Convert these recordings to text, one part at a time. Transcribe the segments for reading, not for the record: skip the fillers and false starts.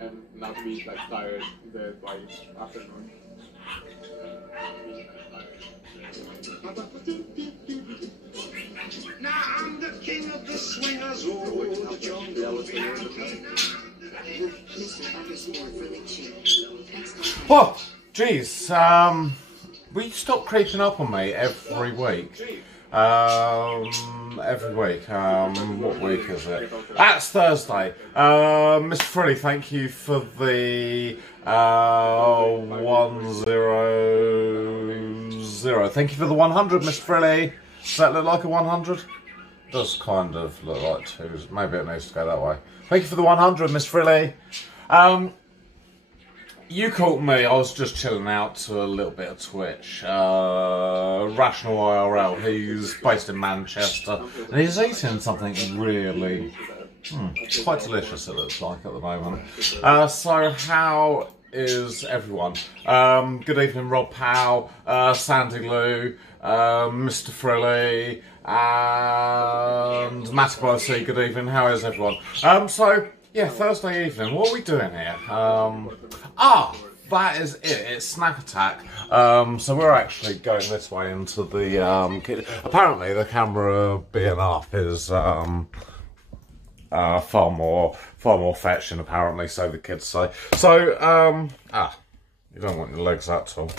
and not be like tired by afternoon. Now I'm the king of the swingers, oh, the jungle Oh, geez. Will you stop creeping up on me every week? Every week. What week is it? That's Thursday. Mr. Freddy, thank you for the 100. Thank you for the 100, Mr. Freddy. Does that look like a 100? Does kind of look like twos. Maybe it needs to go that way. Thank you for the 100, Miss Frilly. You caught me. I was just chilling out to a little bit of Twitch. Rational IRL. He's based in Manchester, and he's eating something really quite delicious. It looks like at the moment. So how is everyone? Good evening, Rob Powell, Sandy Lou, Mr. Frilly, and Matty by the Sea. Good evening. How is everyone? So yeah, Thursday evening. What are we doing here? That is it. It's Snack Attack. So we're actually going this way into the kitchen. Apparently, the camera being up is far more fetching. Apparently, so the kids say. So you don't want your legs that tall.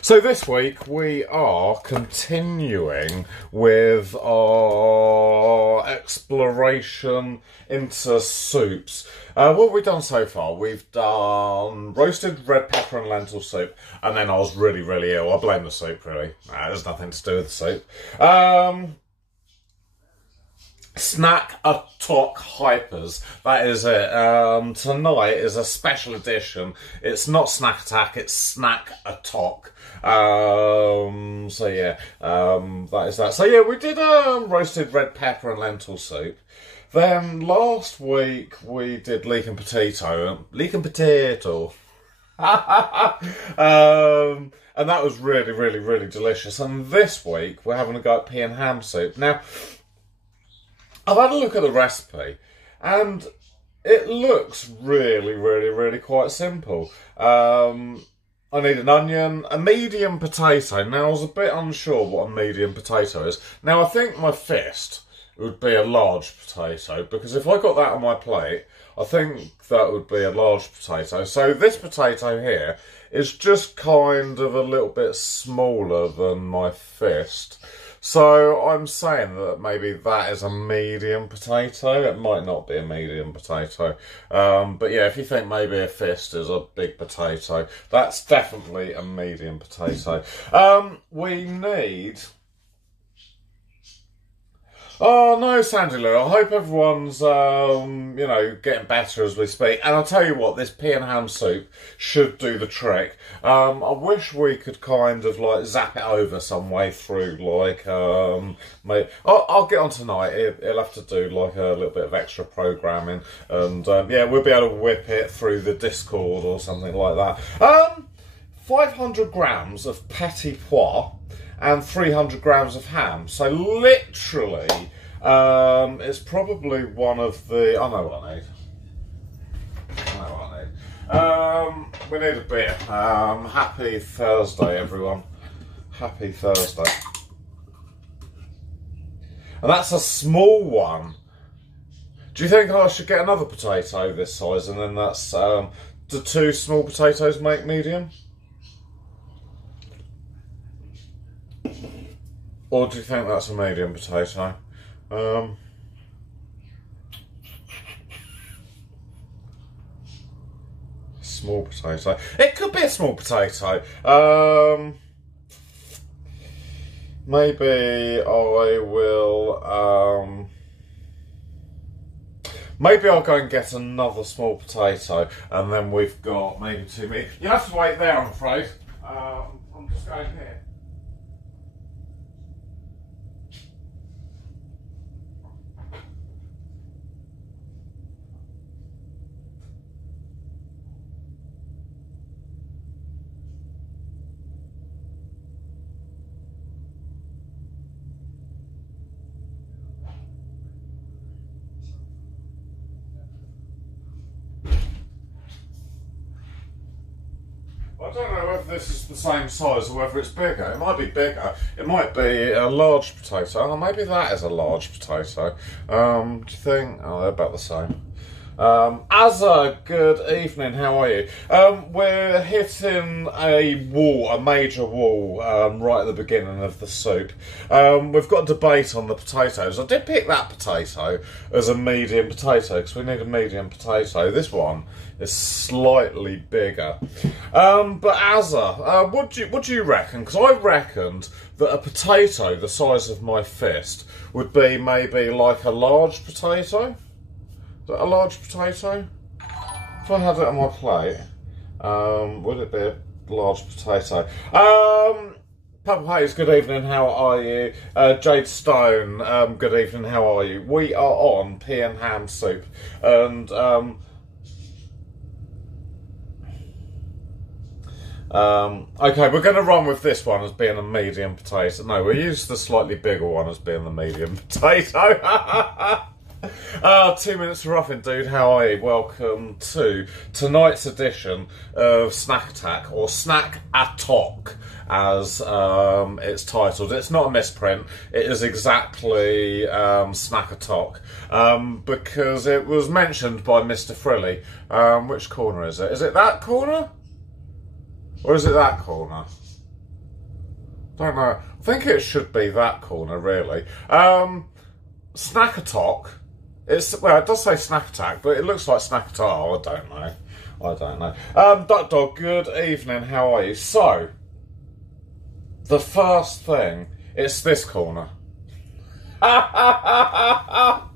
So this week we are continuing with our exploration into soups. What have we done so far? We've done roasted red pepper and lentil soup, and then I was really ill. I blame the soup, really. There's nothing to do with the soup. Snack Attock Hypers. That is it. Tonight is a special edition. It's not Snack Attack, it's Snack Attock. So yeah, that is that. So yeah, we did roasted red pepper and lentil soup. Then last week we did leek and potato. And that was really delicious. And this week we're having a go at pea and ham soup. Now, I've had a look at the recipe, and it looks really quite simple. I need an onion, a medium potato. Now, I was a bit unsure what a medium potato is. Now, I think my fist would be a large potato, because if I got that on my plate, I think that would be a large potato. So this potato here is just kind of a little bit smaller than my fist. So I'm saying that maybe that is a medium potato. It might not be a medium potato. But yeah, if you think maybe a fist is a big potato, that's definitely a medium potato. We need... Oh no, Sandy Lou, I hope everyone's, you know, getting better as we speak. And I'll tell you what, this pea and ham soup should do the trick. I wish we could kind of, like, zap it over some way through, like, maybe... I'll get on tonight. It'll have to do, like, a little bit of extra programming. And, yeah, we'll be able to whip it through the Discord or something like that. 500 grams of petit pois and 300 grams of ham. So literally, it's probably one of the... I know what I need. We need a beer. Happy Thursday, everyone. Happy Thursday. And that's a small one. Do you think I should get another potato this size, and then that's... do 2 small potatoes make medium? Or do you think that's a medium potato? Small potato. It could be a small potato. Maybe I will... maybe I'll go and get another small potato, and then we've got maybe 2 meat. You have to wait there, I'm afraid. I'm just going here. I don't know whether this is the same size or whether it's bigger. It might be bigger. It might be a large potato. Or maybe that is a large potato. Do you think? Oh, they're about the same. Azza, good evening, how are you? We're hitting a wall, a major wall, right at the beginning of the soup. We've got a debate on the potatoes. I did pick that potato as a medium potato, because we need a medium potato. This one is slightly bigger. But Azza, what do you reckon? Because I reckoned that a potato the size of my fist would be maybe like a large potato. A large potato? If I had it on my plate, would it be a large potato? Papa Hayes, good evening, how are you? Jade Stone, good evening, how are you? We are on pea and ham soup, and okay, we're going to run with this one as being a medium potato. No, we'll use the slightly bigger one as being the medium potato. 2 minutes for Ruffin, dude. How are you? Welcome to tonight's edition of Snack Attack, or Snack Attock, as it's titled. It's not a misprint. It is exactly Snack Attock, because it was mentioned by Mr. Frilly. Which corner is it? Is it that corner? Or is it that corner? Don't know. I think it should be that corner, really. Snack Attack. Well, it does say Snack Attack, but it looks like Snack Attack. Oh, I don't know. Duck Dog, good evening. How are you? So, the first thing, it's this corner. Oh,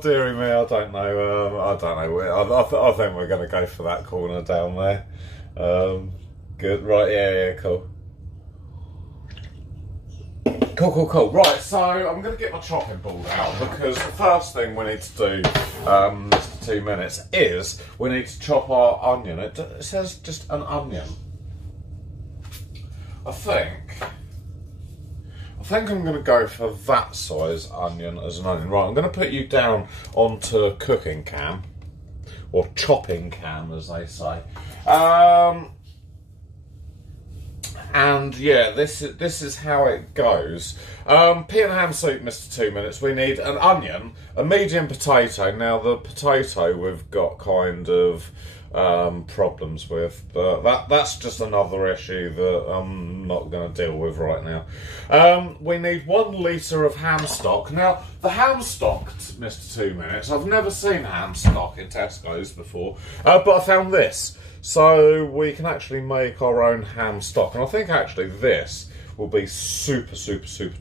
dearie me, I don't know. I think we're going to go for that corner down there. Good, right, yeah, cool. Cool. Right, so I'm going to get my chopping board out, because the first thing we need to do, Mr. 2 minutes, is we need to chop our onion. It says just an onion. I think I'm going to go for that size onion as an onion. Right, I'm going to put you down onto cooking cam, or chopping cam, as they say. And yeah, this is how it goes. Pea and ham soup, Mr. 2 minutes. We need an onion, a medium potato. Now the potato we've got kind of problems with, but that's just another issue that I'm not going to deal with right now. We need 1 litre of ham stock. Now the ham stock, Mr. 2 minutes, I've never seen ham stock in Tesco's before, but I found this. So we can actually make our own ham stock, and I think actually this will be super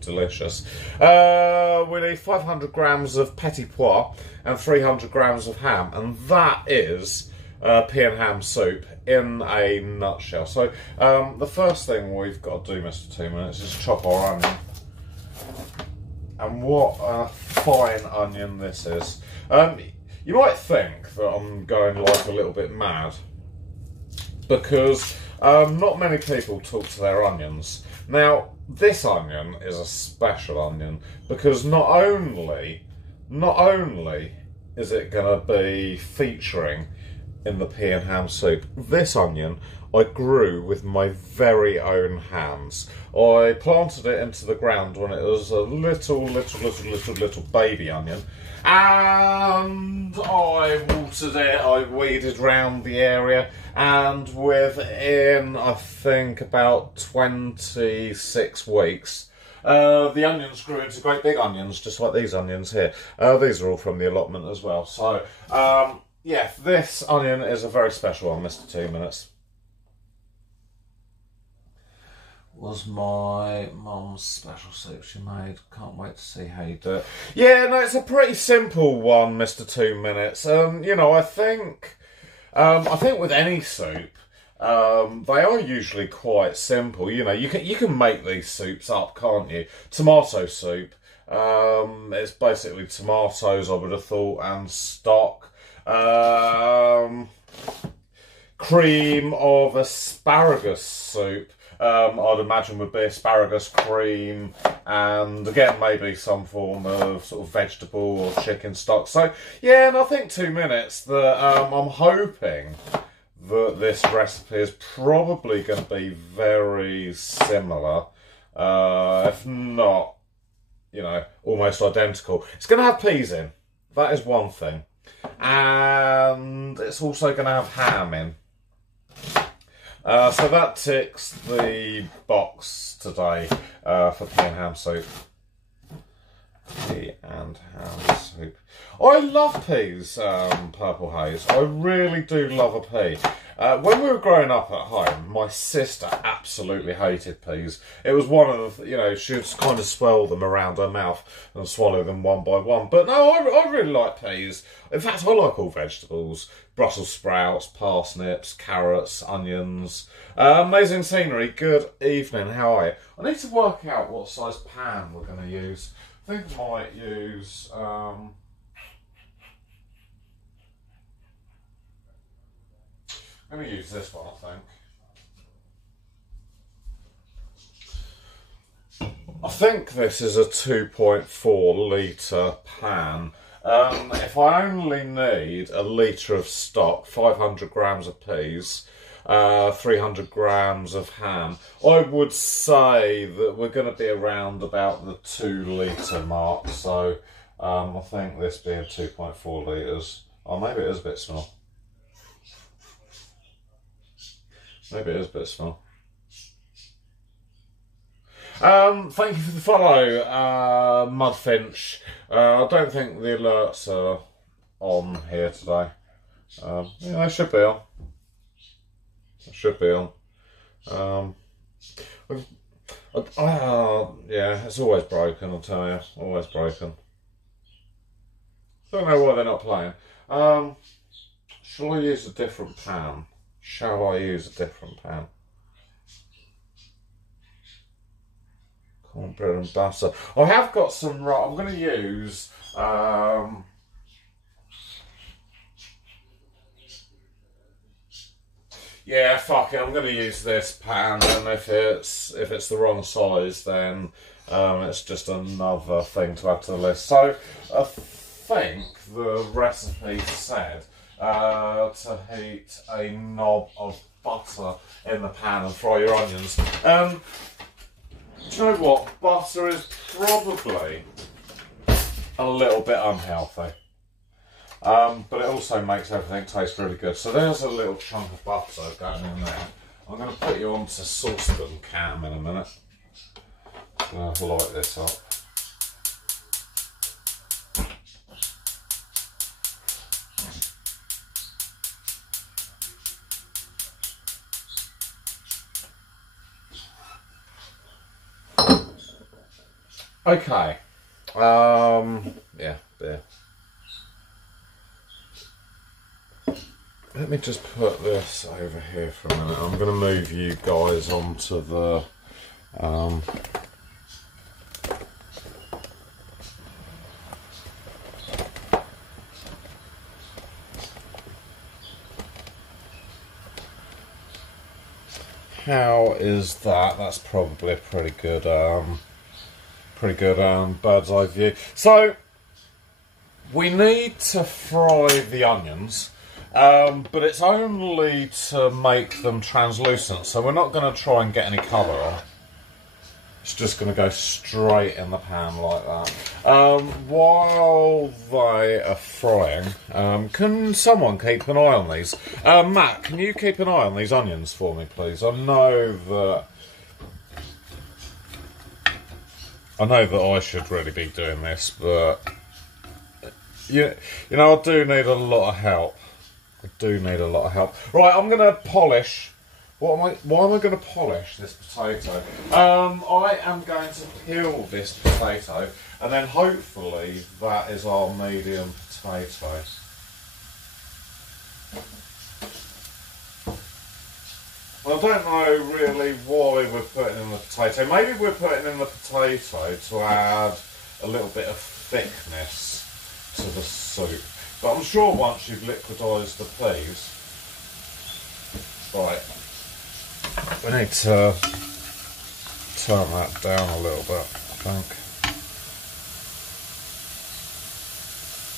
delicious. We need 500 grams of petit pois and 300 grams of ham, and that is pea and ham soup in a nutshell. So the first thing we've got to do, Mr. 2 minutes, is chop our onion. And what a fine onion this is. You might think that I'm going like a little bit mad, because not many people talk to their onions. Now, this onion is a special onion, because not only is it going to be featuring in the pea and ham soup, this onion I grew with my very own hands. I planted it into the ground when it was a little baby onion, and I watered it, I weeded round the area, and within, I think, about 26 weeks, the onions grew into great big onions, just like these onions here. These are all from the allotment as well. So, yeah, this onion is a very special one, Mr. 2 minutes. Was my mum's special soup she made. Can't wait to see how you do it. Yeah, no, it's a pretty simple one, Mr. 2 minutes. You know, I think with any soup, they are usually quite simple. You know, you can make these soups up, can't you? Tomato soup. It's basically tomatoes, I would have thought, and stock. Cream of asparagus soup. I'd imagine would be asparagus cream, and again maybe some form of sort of vegetable or chicken stock. So yeah, and I think 2 minutes that I'm hoping that this recipe is probably going to be very similar, if not, you know, almost identical. It's going to have peas in. That is one thing. And it's also going to have ham in. So that ticks the box today for pea and ham soup. Pea and ham soup. I love peas, Purple Haze. I really do love a pea. When we were growing up at home, my sister absolutely hated peas. It was one of the, you know, she would kind of swirl them around her mouth and swallow them one by one. But no, I really like peas. In fact, I like all vegetables. Brussels sprouts, parsnips, carrots, onions. Amazing scenery. Good evening. How are you? I need to work out what size pan we're going to use. I think I might use... I'm going to use this one, I think this is a 2.4 litre pan. If I only need a litre of stock, 500 grams of peas, 300 grams of ham, I would say that we're going to be around about the 2 litre mark. So I think this being 2.4 litres, or maybe it is a bit small. Maybe it is a bit small. Thank you for the follow, Mudfinch. I don't think the alerts are on here today. Yeah, they should be on. They should be on. Yeah, it's always broken, I'll tell you. Always broken. Don't know why they're not playing. Shall I use a different pan? Shall I use a different pan? Cornbread and butter. I have got some. I'm going to use. Yeah, fuck it. I'm going to use this pan, and if it's the wrong size, then it's just another thing to add to the list. So I think the recipe said to heat a knob of butter in the pan and fry your onions. Do you know what? Butter is probably a little bit unhealthy. But it also makes everything taste really good. So there's a little chunk of butter going in there. I'm going to put you onto saucepan cam in a minute. I'm going to light this up. Okay. Yeah, there. Let me just put this over here for a minute. I'm going to move you guys onto the how is that? That's probably a pretty good bird's eye view. So we need to fry the onions. But it's only to make them translucent, so we're not going to try and get any colour on. It's just going to go straight in the pan like that. While they are frying, can someone keep an eye on these? Matt, can you keep an eye on these onions for me, please? I know that I should really be doing this, but you know, I do need a lot of help. I do need a lot of help. Right, I'm going to polish. Why am I going to polish this potato? I am going to peel this potato, and then hopefully that is our medium potato. Well, I don't know really why we're putting in the potato. Maybe we're putting in the potato to add a little bit of thickness to the soup. But I'm sure once you've liquidised the peas, right, we need to turn that down a little bit, I think.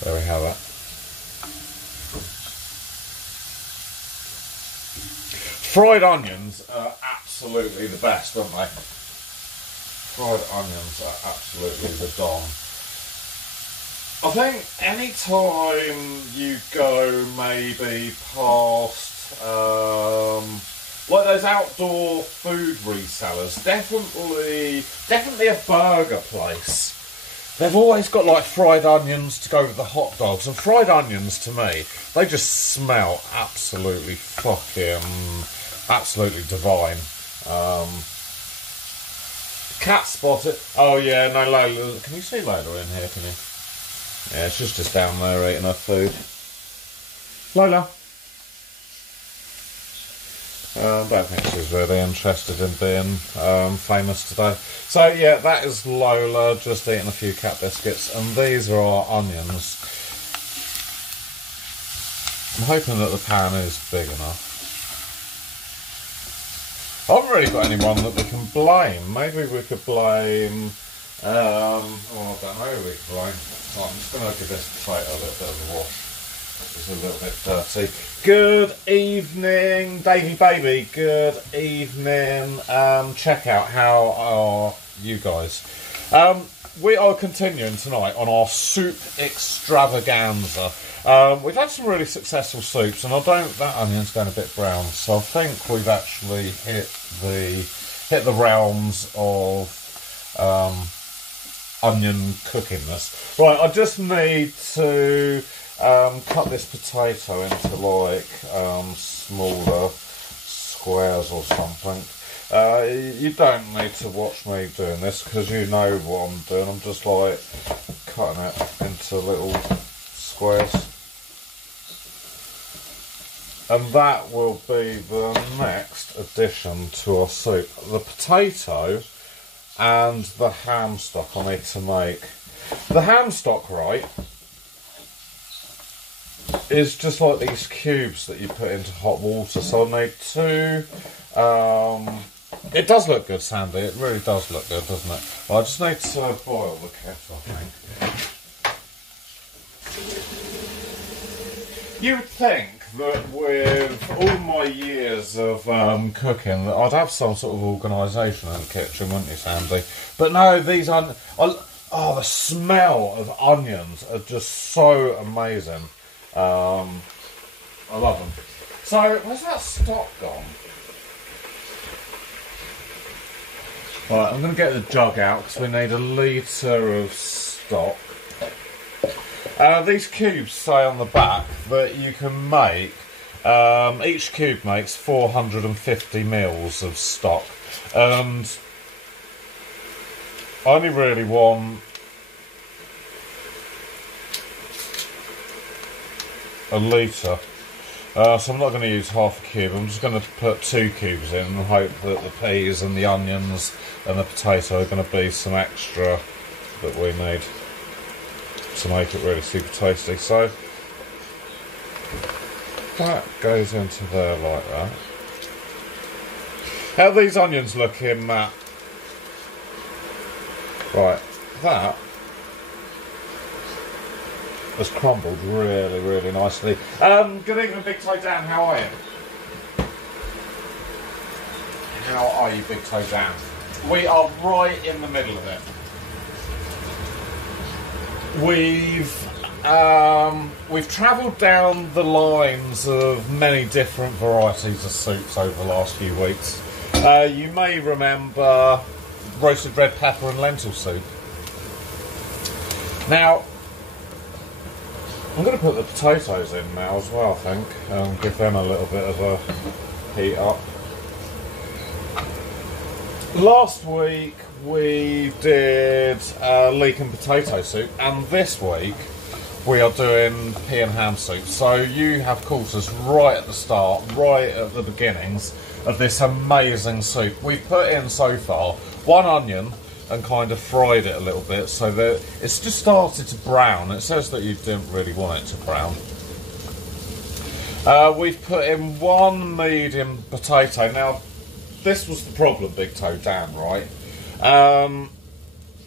There we have it. Fried onions are absolutely the best, aren't they? Fried onions are absolutely the dom. I think any time you go maybe past like those outdoor food resellers, definitely a burger place. They've always got like fried onions to go with the hot dogs, and fried onions to me, they just smell absolutely divine. Cat spotted. Oh yeah, no, Lola. Can you see Lola in here? Can you? Yeah, she's just down there eating her food. Lola. I don't think she's really interested in being famous today. So yeah, that is Lola just eating a few cat biscuits, and these are our onions. I'm hoping that the pan is big enough. I haven't really got anyone that we can blame. Maybe we could blame... I don't know who we could blame. Oh, I'm just going to give this potato a little bit of a wash. It's a little bit dirty. Good evening, Davey Baby. Good evening. Check out, how are you guys? We are continuing tonight on our soup extravaganza. We've had some really successful soups, and that onion's going a bit brown, so I think we've actually hit the realms of onion cookingness. Right, I just need to cut this potato into like smaller squares or something. You don't need to watch me doing this because you know what I'm doing. I'm just like cutting it into little squares, and that will be the next addition to our soup. The potato and the ham stock I need to make. The ham stock, right, is just like these cubes that you put into hot water. So I need two. It does look good, Sandy. It really does look good, doesn't it? Well, I just need to boil the kettle, I think. You would think that with all my years of cooking, that I'd have some sort of organisation in the kitchen, wouldn't you, Sandy? But no, these the smell of onions are just so amazing. I love them. So, where's that stock gone? Right, I'm going to get the jug out because we need 1 litre of stock. These cubes say on the back that you can make, each cube makes 450 mils of stock, and I only really want a litre. So I'm not going to use half a cube. I'm just going to put 2 cubes in and hope that the peas and the onions and the potato are going to be some extra that we need to make it really super tasty. So that goes into there like that. How are these onions looking, Matt? Right, that has crumbled really, really nicely. Good evening, Big Toe Dan, how are you? How are you, Big Toe Dan? We are right in the middle of it. We've travelled down the lines of many different varieties of soups over the last few weeks. You may remember roasted red pepper and lentil soup. Now, I'm going to put the potatoes in now as well, I think, and give them a little bit of a heat up. Last week we did leek and potato soup, and this week we are doing pea and ham soup. So you have caught us right at the start, right at the beginnings of this amazing soup. We've put in so far 1 onion and kind of fried it a little bit so that it's just started to brown. It says that you didn't really want it to brown. We've put in 1 medium potato. Now, this was the problem, Big Toe Dan, right?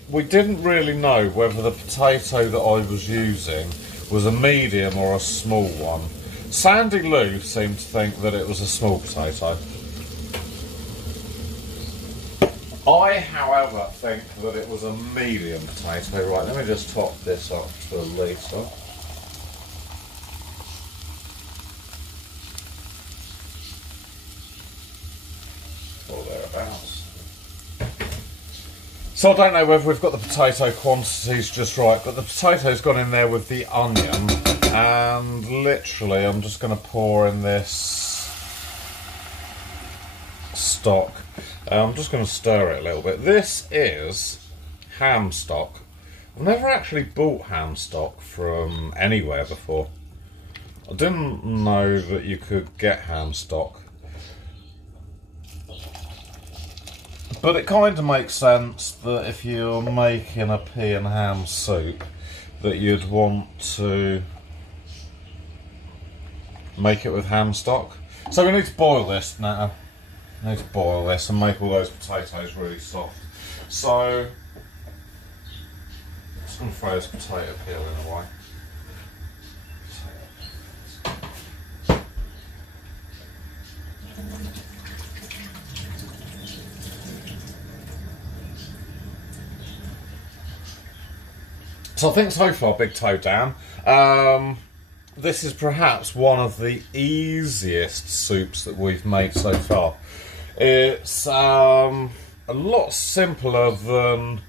We didn't really know whether the potato that I was using was a medium or a small one. Sandy Lou seemed to think that it was a small potato. I, however, think that it was a medium potato. Right, let me just top this up to a litre. Or thereabouts. So I don't know whether we've got the potato quantities just right, but the potato's gone in there with the onion, and literally I'm just going to pour in this stock. I'm just going to stir it a little bit. This is ham stock. I've never actually bought ham stock from anywhere before. I didn't know that you could get ham stock. But it kind of makes sense that if you're making a pea and ham soup, that you'd want to make it with ham stock. So we need to boil this now. We need to boil this and make all those potatoes really soft. So, I'm just going to throw this potato peel in a way. So I think so far, Big Toe Dan, this is perhaps one of the easiest soups that we've made so far. It's a lot simpler than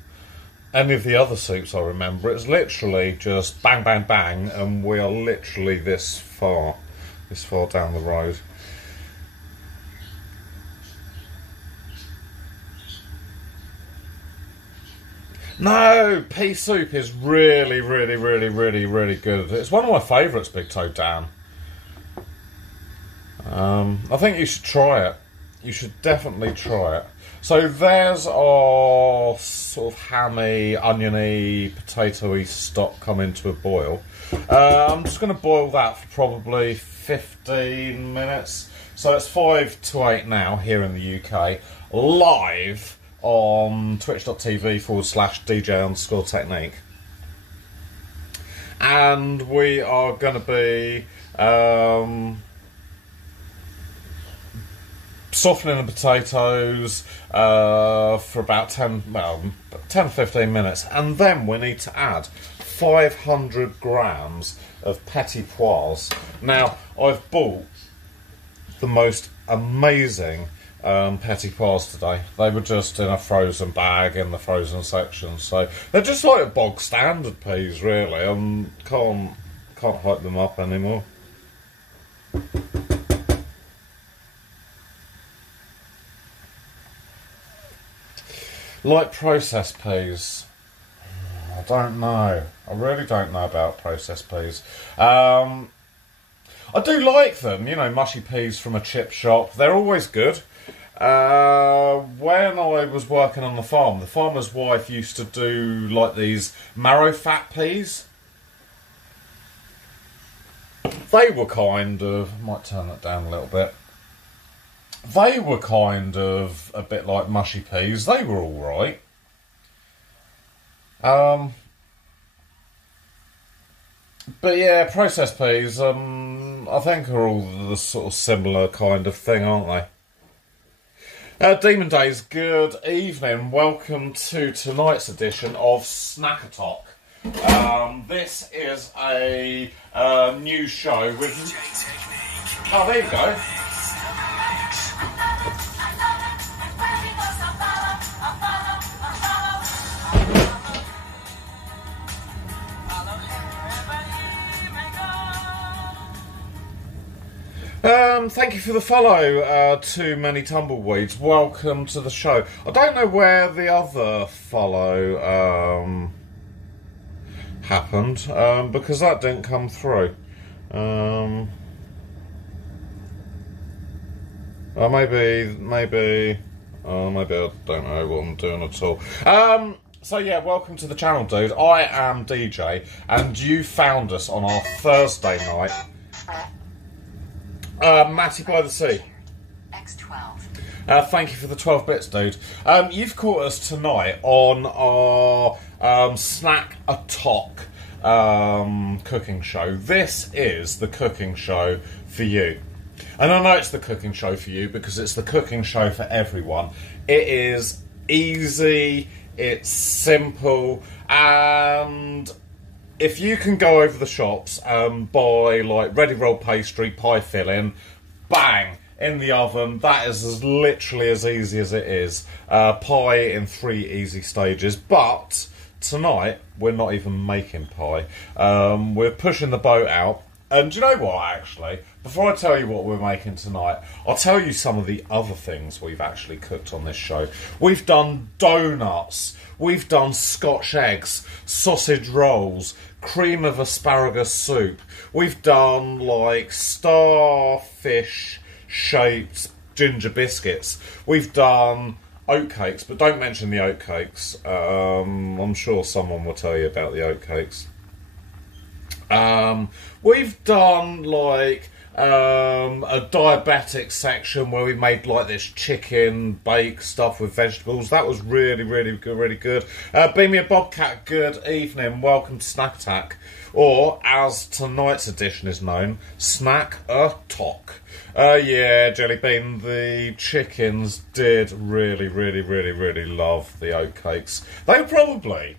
any of the other soups I remember. It's literally just bang, bang, bang, and we are literally this far down the road. No, pea soup is really, really, really, really, really good. It's one of my favourites, Big Toe Dan. I think you should try it. You should definitely try it. So there's our sort of hammy, oniony, potatoey stock coming to a boil. I'm just going to boil that for probably 15 minutes. So it's 5 to 8 now here in the UK, live on twitch.tv/DJ_technique. And we are going to be softening the potatoes for about 10-15 minutes, and then we need to add 500 grams of petit pois. Now, I've bought the most amazing petit pois today. They were just in a frozen bag in the frozen section, so they're just like bog standard peas, really. Can't hype them up anymore. Like processed peas, I don't know. I really don't know about processed peas. I do like them, you know, mushy peas from a chip shop. They're always good. When I was working on the farm, the farmer's wife used to do like these marrow fat peas. They were kind of, I might turn that down a little bit. They were kind of a bit like mushy peas. They were alright. But yeah, processed peas, I think are all the sort of similar kind of thing, aren't they? Demon Days, good evening. Welcome to tonight's edition of Snack Attock. This is a new show with... Oh, there you go. Thank you for the follow, Too Many Tumbleweeds. Welcome to the show. I don't know where the other follow happened, because that didn't come through. Maybe I don't know what I'm doing at all. So yeah, welcome to the channel, dude. I am DJ, and you found us on our Thursday night. Matty by the Sea. X12. Thank you for the 12 bits, dude. You've caught us tonight on our Snack Attock cooking show. This is the cooking show for you. And I know it's the cooking show for you because it's the cooking show for everyone. It is easy, it's simple, and if you can go over the shops and buy like ready rolled pastry, pie filling, bang, in the oven, that is as literally as easy as it is. Pie in 3 easy stages, but tonight we're not even making pie. We're pushing the boat out. And do you know what, actually? Before I tell you what we're making tonight, I'll tell you some of the other things we've actually cooked on this show. We've done donuts, we've done Scotch eggs, sausage rolls, cream of asparagus soup. We've done, like, starfish-shaped ginger biscuits. We've done oatcakes, but don't mention the oatcakes. I'm sure someone will tell you about the oatcakes. We've done like a diabetic section where we made like this chicken bake stuff with vegetables. That was really, really good, really good. Be Me a Bobcat, good evening. Welcome to Snack Attack, or as tonight's edition is known, Snack Attock. Yeah, Jelly Bean, the chickens did really, really, really, really love the oatcakes. They were probably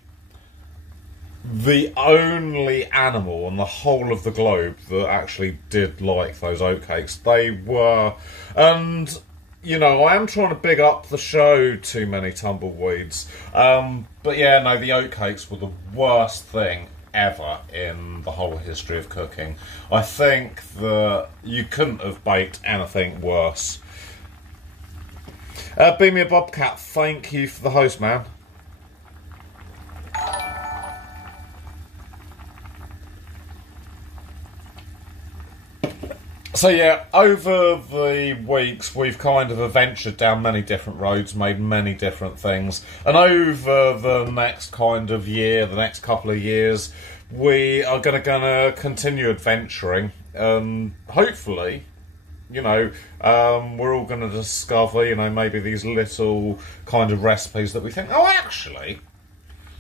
the only animal on the whole of the globe that actually did like those oatcakes. They were, and you know, I am trying to big up the show, Too Many Tumbleweeds, but yeah, no, the oatcakes were the worst thing ever in the whole history of cooking. I think that you couldn't have baked anything worse. Be Me a Bobcat, thank you for the host, man. So yeah, over the weeks we've kind of adventured down many different roads, made many different things, and over the next kind of year, the next couple of years, we are gonna continue adventuring, and hopefully, you know, we're all gonna discover, you know, maybe these little kind of recipes that we think, oh, actually,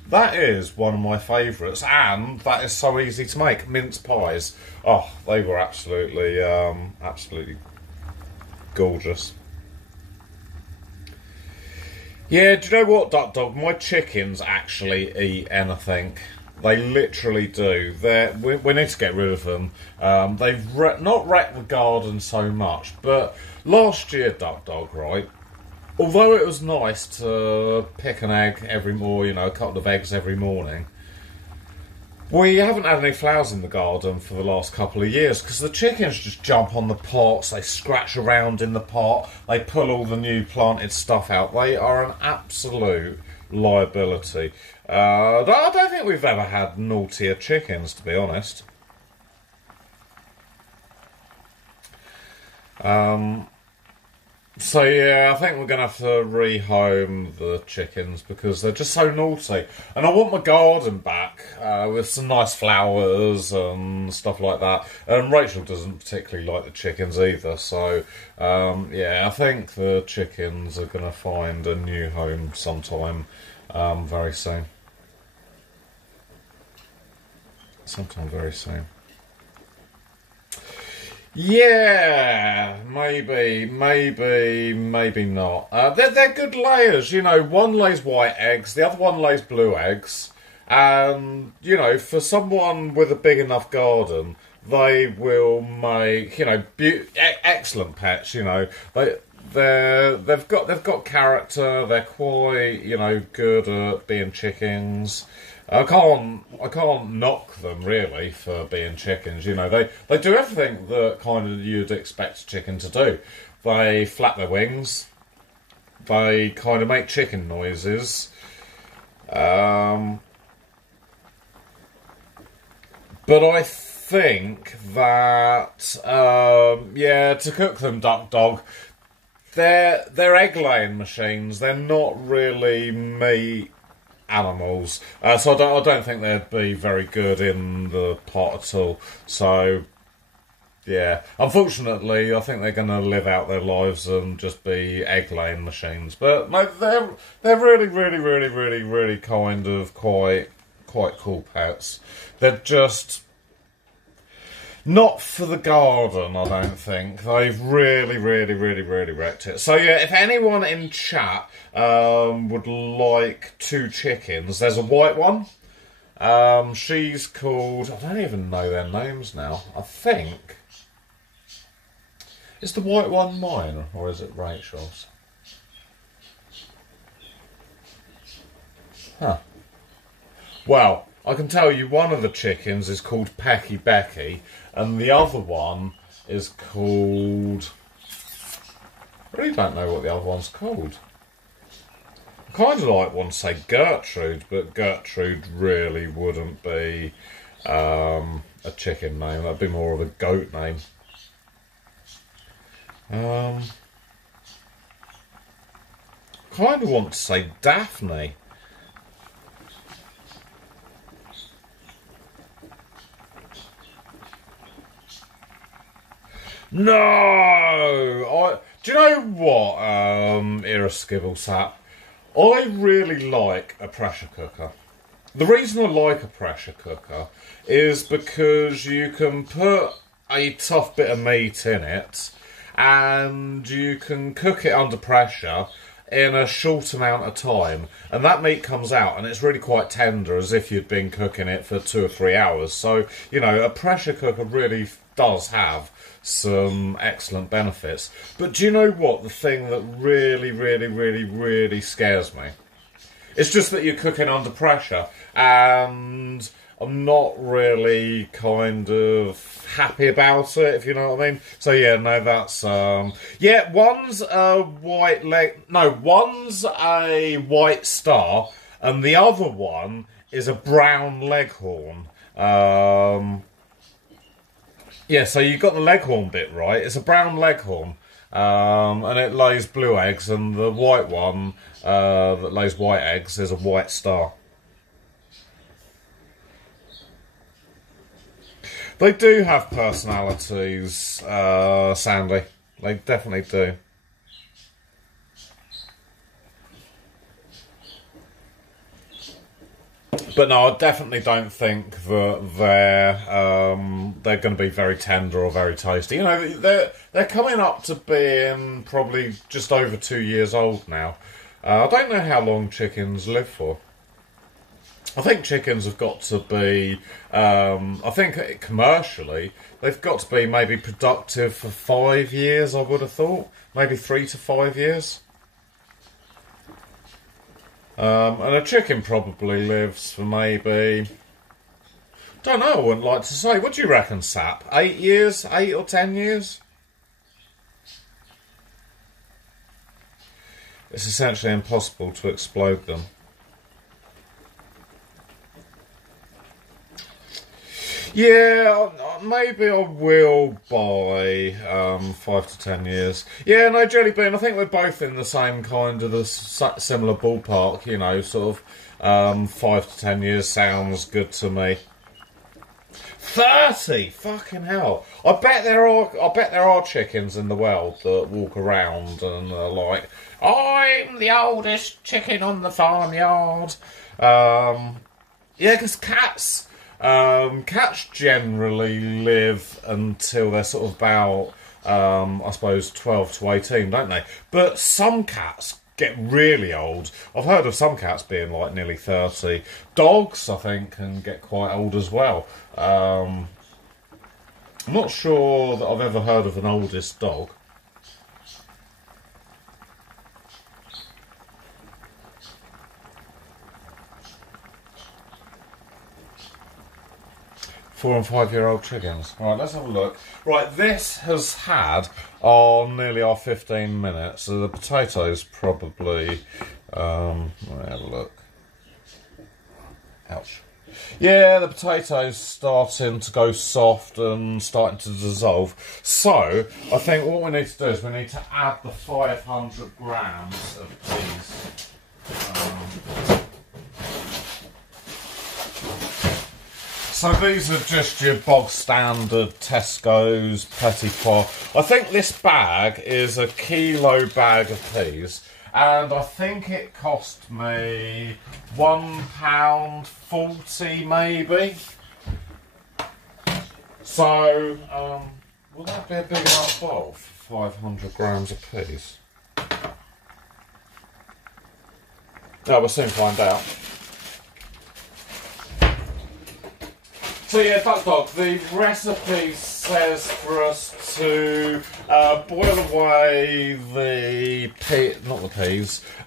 that is one of my favourites, and that is so easy to make. Mince pies. Oh, they were absolutely, absolutely gorgeous. Yeah, do you know what, Duck Dog? My chickens actually eat anything. They literally do. We need to get rid of them. They've not wrecked the garden so much, but last year, Duck Dog, right? Although it was nice to pick an egg every morning, you know, a couple of eggs every morning, we haven't had any flowers in the garden for the last couple of years because the chickens just jump on the pots, they scratch around in the pot, they pull all the new planted stuff out. They are an absolute liability. I don't think we've ever had naughtier chickens, to be honest. So yeah, I think we're going to have to rehome the chickens because they're just so naughty. And I want my garden back with some nice flowers and stuff like that. And Rachel doesn't particularly like the chickens either. So yeah, I think the chickens are going to find a new home sometime very soon. Sometime very soon. Yeah, maybe not. They're good layers, you know. One lays white eggs, the other one lays blue eggs, and you know, for someone with a big enough garden, they will make, you know, excellent pets. You know, they've got character. They're quite, you know, good at being chickens. I can't knock them really for being chickens. You know, they do everything that kind of you'd expect a chicken to do. They flap their wings. They kind of make chicken noises. But I think that yeah, to cook them, Duck Dog, they're egg laying machines. They're not really meat animals, so I don't think they'd be very good in the pot at all. So yeah, unfortunately, I think they're going to live out their lives and just be egg laying machines. But no, they're really kind of quite quite cool pets. They're just not for the garden, I don't think. They've really wrecked it. So yeah, if anyone in chat would like 2 chickens, there's a white one. She's called, I don't even know their names now. I think, is the white one mine or is it Rachel's? Huh. Well, I can tell you one of the chickens is called Pecky Becky and the other one is called, I really don't know what the other one's called. I kind of like one to say Gertrude, but Gertrude really wouldn't be a chicken name. That'd be more of a goat name. Kind of want to say Daphne. No! Do you know what, Irreskibblesap? I really like a pressure cooker. The reason I like a pressure cooker is because you can put a tough bit of meat in it and you can cook it under pressure in a short amount of time, and that meat comes out and it's really quite tender, as if you'd been cooking it for 2 or 3 hours. So, you know, a pressure cooker really does have some excellent benefits. But do you know what? The thing that really scares me, it's just that you're cooking under pressure, and I'm not really kind of happy about it, if you know what I mean. So yeah, no, that's yeah, one's a white one's a white star and the other one is a brown leghorn. Yeah, so you got the leghorn bit right. It's a brown leghorn, and it lays blue eggs, and the white one that lays white eggs is a white star. They do have personalities, Sandy. They definitely do. But no, I definitely don't think that they're going to be very tender or very tasty. You know, they're coming up to being probably just over 2 years old now. I don't know how long chickens live for. I think chickens have got to be, I think commercially, they've got to be maybe productive for 5 years, I would have thought. Maybe 3 to 5 years. And a chicken probably lives for maybe, don't know, I wouldn't like to say. What do you reckon, Sap? 8 years? 8 or 10 years? It's essentially impossible to explode them. Yeah, maybe I will buy 5 to 10 years. Yeah, no, Jelly Bean, I think we're both in the same kind of the similar ballpark, you know, sort of 5 to 10 years sounds good to me. 30! Fucking hell. I bet there are chickens in the world that walk around and are like, I'm the oldest chicken on the farmyard. Yeah, because cats generally live until they're sort of about, I suppose, 12 to 18, don't they? But some cats get really old. I've heard of some cats being like nearly 30. Dogs, I think, can get quite old as well. I'm not sure that I've ever heard of an oldest dog. Four and 5 year old chickens. Right, let's have a look. Right, this has had nearly our 15 minutes. So the potatoes probably. Let me have a look. Ouch. Yeah, the potatoes starting to go soft and starting to dissolve. So I think what we need to do is we need to add the 500 grams of peas. So these are just your bog standard Tesco's Petit Pot. I think this bag is a kilo bag of peas, and I think it cost me £1.40 maybe. So, will that be a big enough bowl for 500 grams a piece? Oh, we'll soon find out. So yeah, duck dog, the recipe says for us to boil away the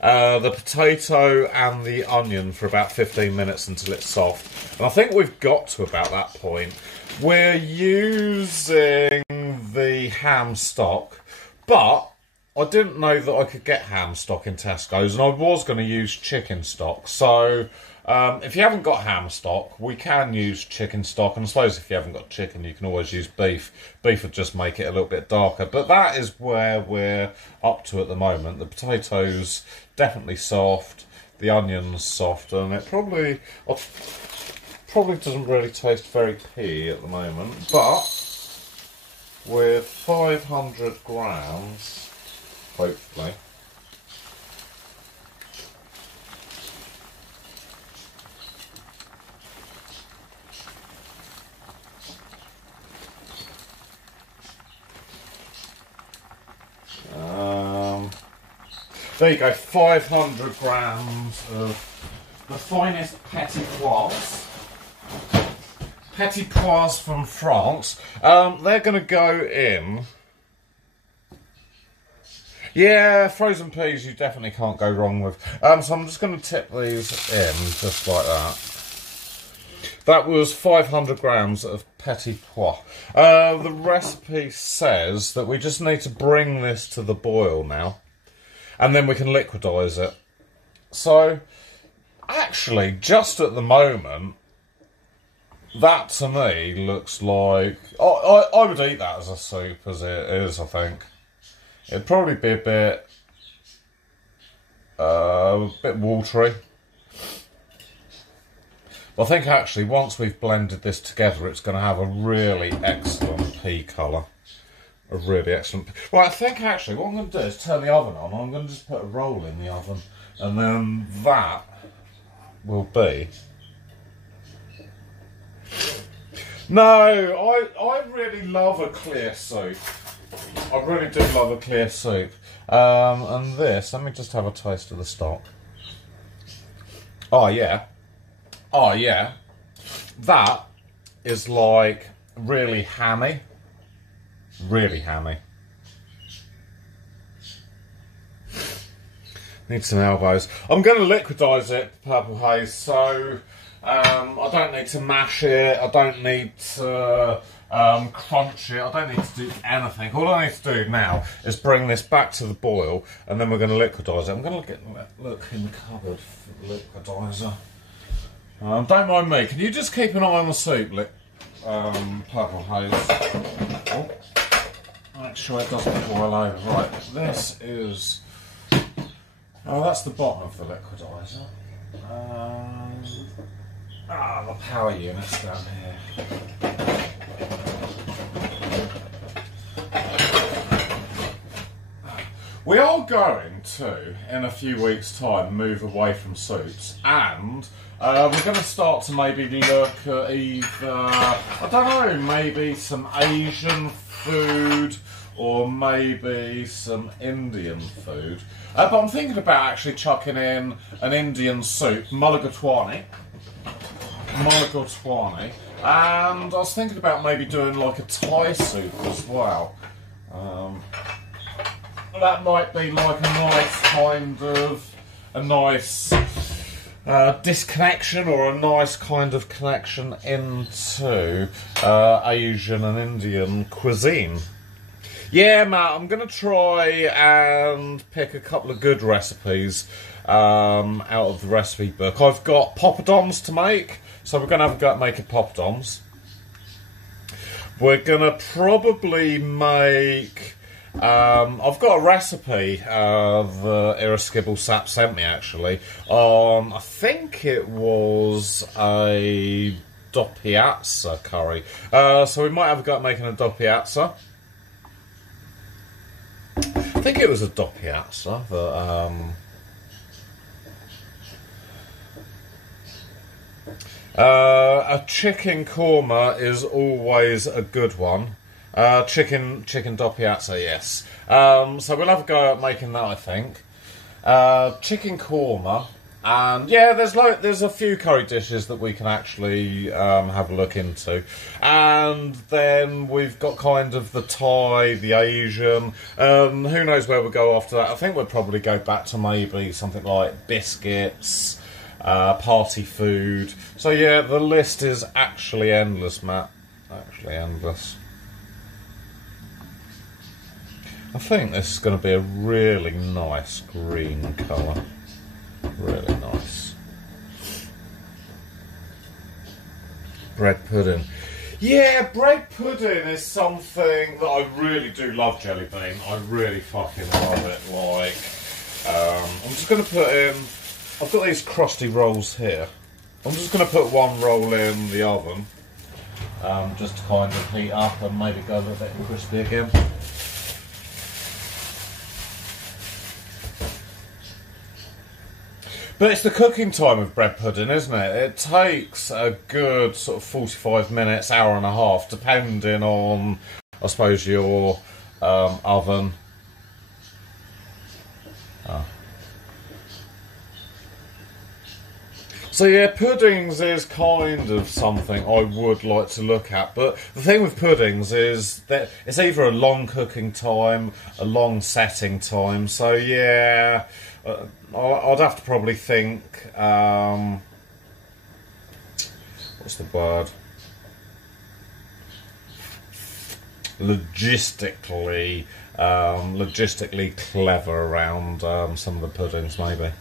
the potato and the onion for about 15 minutes until it's soft. And I think we've got to about that point. We're using the ham stock, but I didn't know that I could get ham stock in Tesco's, and I was going to use chicken stock. So if you haven't got ham stock, we can use chicken stock, and I suppose if you haven't got chicken, you can always use beef. Beef would just make it a little bit darker, but that is where we're up to at the moment. The potatoes definitely soft, the onions soft, and it probably doesn't really taste very pea at the moment, but with 500 grams, hopefully. There you go, 500 grams of the finest petit pois. Petit pois from France. They're going to go in. Yeah, frozen peas you definitely can't go wrong with. So I'm just going to tip these in, just like that. That was 500 grams of petit pois. The recipe says that we just need to bring this to the boil now, and then we can liquidise it. So, actually, just at the moment, that to me looks like... I would eat that as a soup as it is, I think. It'd probably be a bit watery. But I think actually once we've blended this together, it's going to have a really excellent pea colour. A really excellent... Right, I think actually what I'm going to do is turn the oven on. I'm going to just put a roll in the oven. And then that will be... No, I really love a clear soup. I really do love a clear soup. And this, let me just have a taste of the stock. Oh yeah. Oh yeah. That is like really hammy. Really hammy. Need some elbows. I'm going to liquidise it, Purple Haze, so I don't need to mash it, I don't need to crunch it, I don't need to do anything. All I need to do now is bring this back to the boil, and then we're going to liquidise it. I'm going to look in the cupboard for the liquidiser. Don't mind me, can you just keep an eye on the soup, Purple Haze? Oh, make sure it doesn't boil over. Right, this is... Oh, that's the bottom of the liquidiser. The power unit's down here. We are going to, in a few weeks' time, move away from soups, and we're going to start to maybe look at either, I don't know, maybe some Asian food, or maybe some Indian food. But I'm thinking about actually chucking in an Indian soup, mulligatawny. And I was thinking about maybe doing like a Thai soup as well. That might be like a nice kind of, disconnection, or a nice kind of connection into Asian and Indian cuisine. Yeah, Matt, I'm going to try and pick a couple of good recipes out of the recipe book. I've got poppadoms to make, so we're going to have a go at making poppadoms. We're going to probably make... I've got a recipe that Irascible Sap sent me, actually, on, I think it was a doppiazza curry. So we might have a go at making a doppiazza. I think it was a doppiazza, but a chicken korma is always a good one. Chicken doppiazza, yes. So we'll have a go at making that, I think. Chicken korma. And yeah, there's a few curry dishes that we can actually have a look into, and then we've got kind of the Thai, the Asian. Who knows where we'll go after that? I think we'll probably go back to maybe something like biscuits, party food. So yeah, the list is actually endless, Matt. Actually endless. I think this is going to be a really nice green colour. Really nice. Bread pudding. Yeah, bread pudding is something that I really do love, jelly bean. I really fucking love it. Like, I'm just going to put in... I've got these crusty rolls here. I'm just going to put one roll in the oven. Just to kind of heat up and maybe go a little bit crispy again. But it's the cooking time of bread pudding, isn't it? It takes a good sort of 45 minutes, hour and a half, depending on, I suppose, your oven. Oh. So yeah, puddings is kind of something I would like to look at. But the thing with puddings is that it's either a long cooking time, a long setting time. So yeah... I'd have to probably think, what's the word? Logistically clever around some of the puddings, maybe.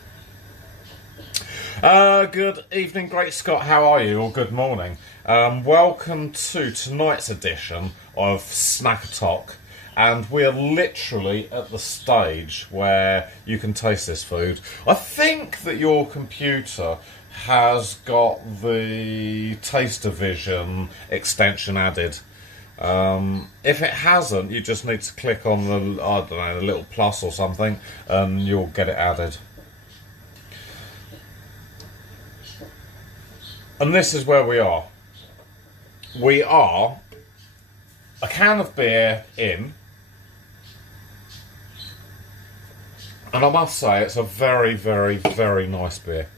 Good evening, Great Scott, how are you? Or good morning. Welcome to tonight's edition of Snack Attock. And we're literally at the stage where you can taste this food. I think that your computer has got the Taste-O-Vision extension added. If it hasn't, you just need to click on the, I don't know, the little plus or something, and you'll get it added. And this is where we are. We are a can of beer in. And I must say, it's a very, very, very nice beer.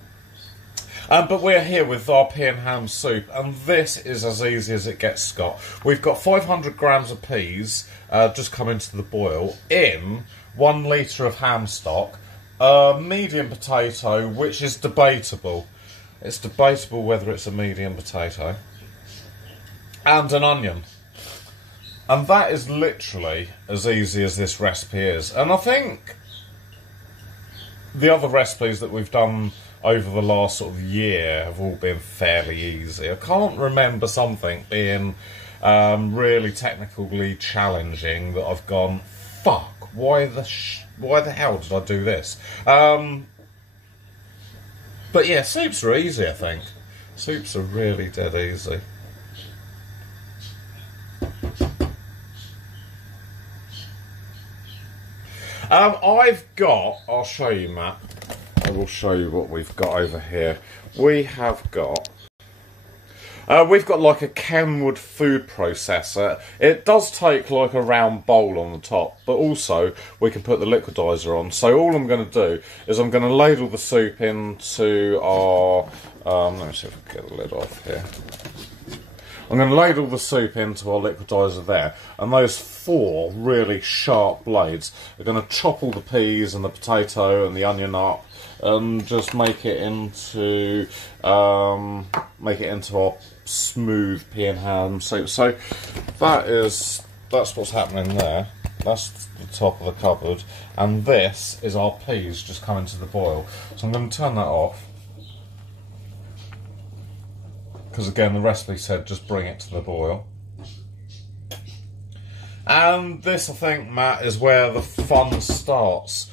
But we're here with our pea and ham soup, and this is as easy as it gets, Scott. We've got 500 grams of peas, just come into the boil, in 1 litre of ham stock, a medium potato, which is debatable. It's debatable whether it's a medium potato, and an onion. And that is literally as easy as this recipe is. And I think the other recipes that we've done over the last sort of year have all been fairly easy. I can't remember something being really technically challenging that I've gone, fuck, why the hell did I do this? But yeah, soups are easy, I think. Soups are really dead easy. I'll show you, Matt. I will show you what we've got over here. We've got like a Kenwood food processor. It does take like a round bowl on the top, but also we can put the liquidizer on. So all I'm going to do is I'm going to ladle the soup into our... let me see if I can get the lid off here. I'm going to ladle the soup into our liquidizer there, and those 4 really sharp blades are going to chop all the peas and the potato and the onion up, and just make it into our smooth pea and ham soup. So that's what's happening there. That's the top of the cupboard, and this is our peas just coming to the boil. So I'm going to turn that off. Because again, the recipe said just bring it to the boil. And this, I think, Matt, is where the fun starts.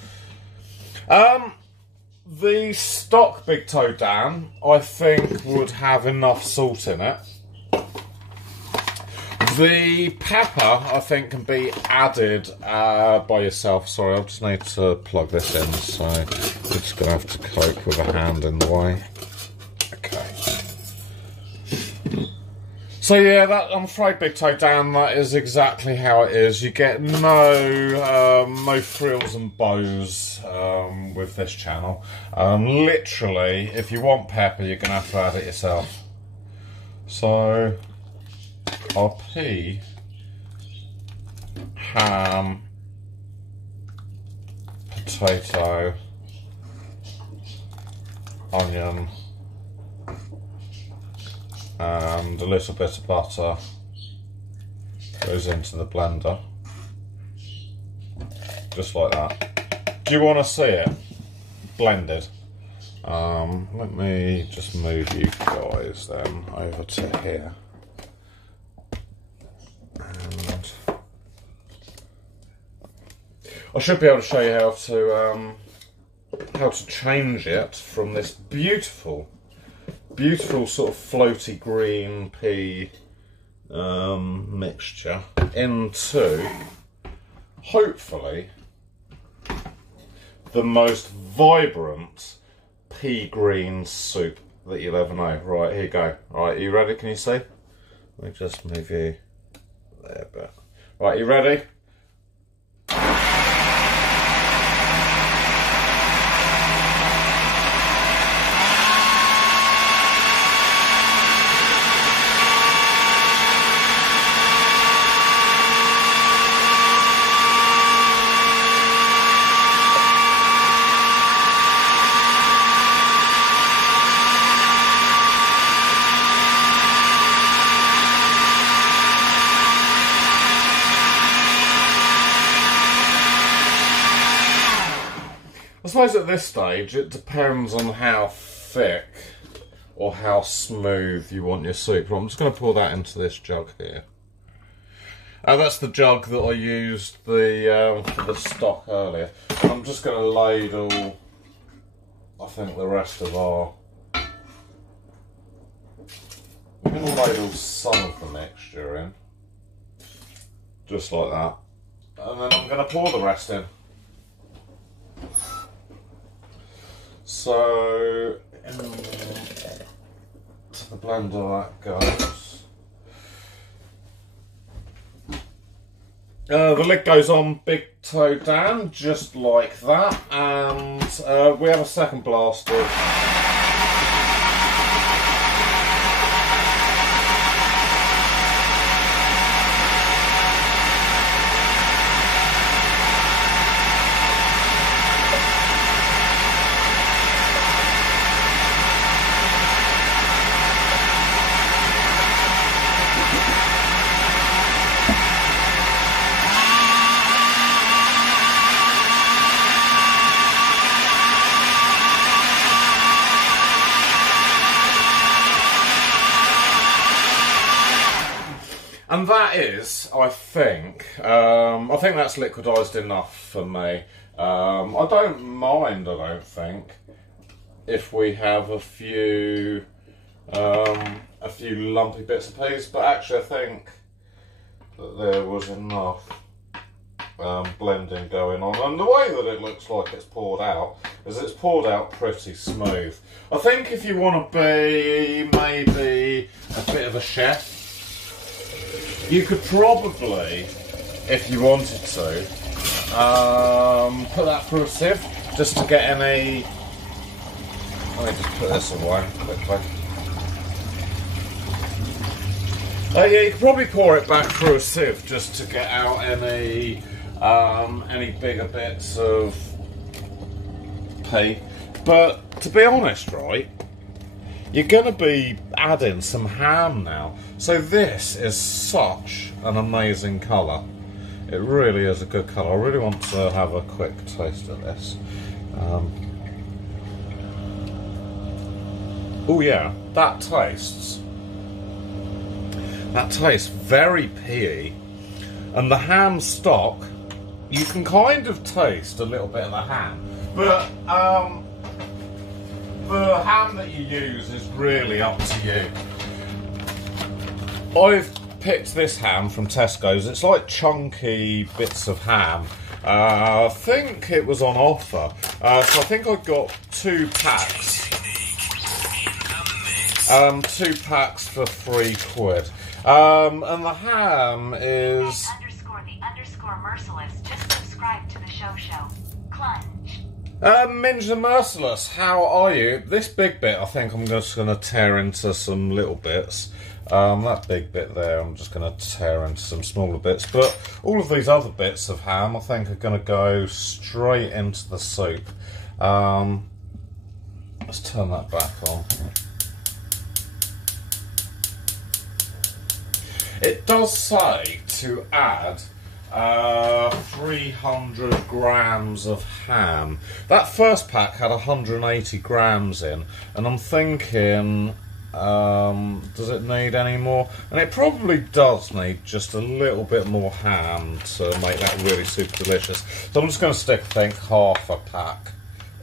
The stock Big Toe Dan, I think, would have enough salt in it. The pepper, I think, can be added by yourself. Sorry, I just need to plug this in, so I'm just going to have to cope with a hand in the way. Okay. So yeah, that, I'm afraid, Big Toe Dan, that is exactly how it is. You get no frills and bows with this channel. Literally, if you want pepper, you're going to have to add it yourself. So our pea, ham, potato, onion, and a little bit of butter goes into the blender, just like that. Do you want to see it blended? Let me just move you guys then over to here, and I should be able to show you how to change it from this beautiful sort of floaty green pea mixture into, hopefully, the most vibrant pea green soup that you'll ever know. Right, here you go. Right, are you ready? Can you see? Let me just move you there a bit. Right, you ready? I suppose at this stage it depends on how thick or how smooth you want your soup. I'm just going to pour that into this jug here. That's the jug that I used for the stock earlier. I'm just going to ladle, I think, the rest of our... I'm going to ladle some of the mixture in, just like that, and then I'm going to pour the rest in. So, to the blender that goes. The lid goes on, Big Toe Dan, just like that, and we have a second blast of... And that is, I think that's liquidised enough for me. I don't mind, I don't think, if we have a few lumpy bits of peas, but actually I think that there was enough blending going on. And the way that it looks like it's poured out is it's poured out pretty smooth. I think if you want to be maybe a bit of a chef, you could probably, if you wanted to, put that through a sieve just to get any... Let me just put this away quickly. Yeah, you could probably pour it back through a sieve just to get out any bigger bits of pea. But to be honest, right, you're going to be adding some ham now. So this is such an amazing colour. It really is a good colour. I really want to have a quick taste of this. Oh yeah, that tastes very peaty. And the ham stock, you can kind of taste a little bit of the ham. But the ham that you use is really up to you. I've picked this ham from Tesco's. It's like chunky bits of ham. I think it was on offer. So I think I got 2 packs. 2 packs for £3. And the ham is... _the merciless. Just subscribe to the show. Clunge. Minge the Merciless, how are you? This big bit, I think I'm just going to tear into some little bits. That big bit there, I'm just going to tear into some smaller bits. But all of these other bits of ham, I think, are going to go straight into the soup. Let's turn that back on. It does say to add 300 grams of ham. That first pack had 180 grams in, and I'm thinking, does it need any more? And it probably does need just a little bit more ham to make that really super delicious. So I'm just going to stick, I think, half a pack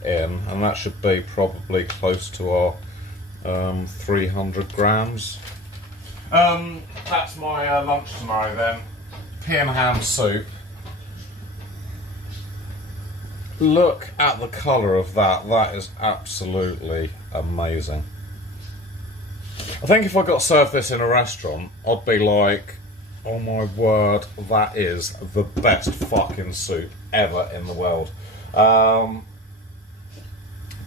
in, and that should be probably close to our 300 grams. That's my lunch tomorrow then. Pea and ham soup. Look at the colour of that. That is absolutely amazing. I think if I got served this in a restaurant, I'd be like, oh my word, that is the best fucking soup ever in the world.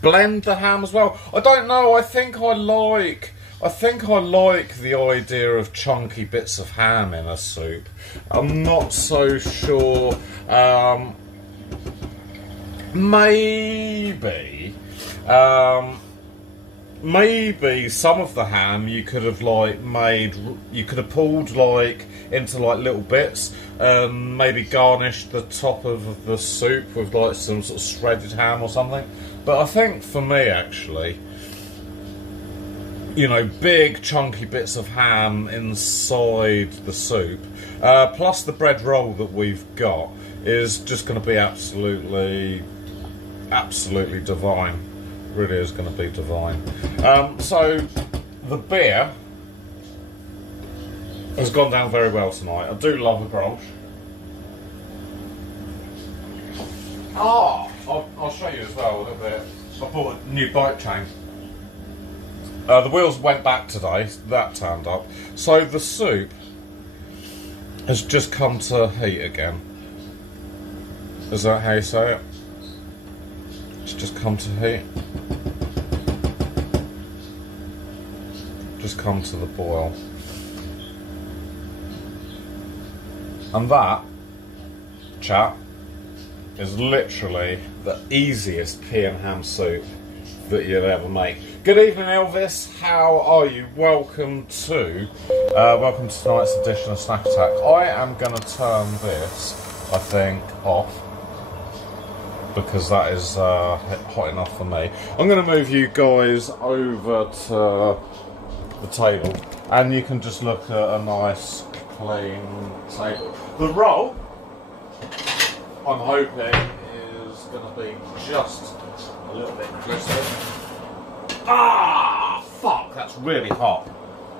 Blend the ham as well. I don't know, I think I like the idea of chunky bits of ham in a soup. I'm not so sure. Maybe some of the ham you could have pulled like into like little bits, maybe garnished the top of the soup with like some sort of shredded ham or something. But I think for me, actually, you know, big chunky bits of ham inside the soup, plus the bread roll that we've got, is just going to be absolutely divine. Really is going to be divine. So the beer has gone down very well tonight. I do love a grolsch. I'll show you as well a little bit. I bought a new bike chain. The wheels went back today, that turned up. So the soup has just come to heat again. Is that how you say it? It's just come to heat. Just come to the boil. And that, chat, is literally the easiest pea and ham soup that you'll ever make. Good evening, Elvis. How are you? Welcome to tonight's edition of Snack Attack. I am going to turn this, I think, off because that is hot enough for me. I'm going to move you guys over to the table, and you can just look at a nice, clean table. The roll, I'm hoping, is going to be just a little bit crispy. Ah, fuck, that's really hot.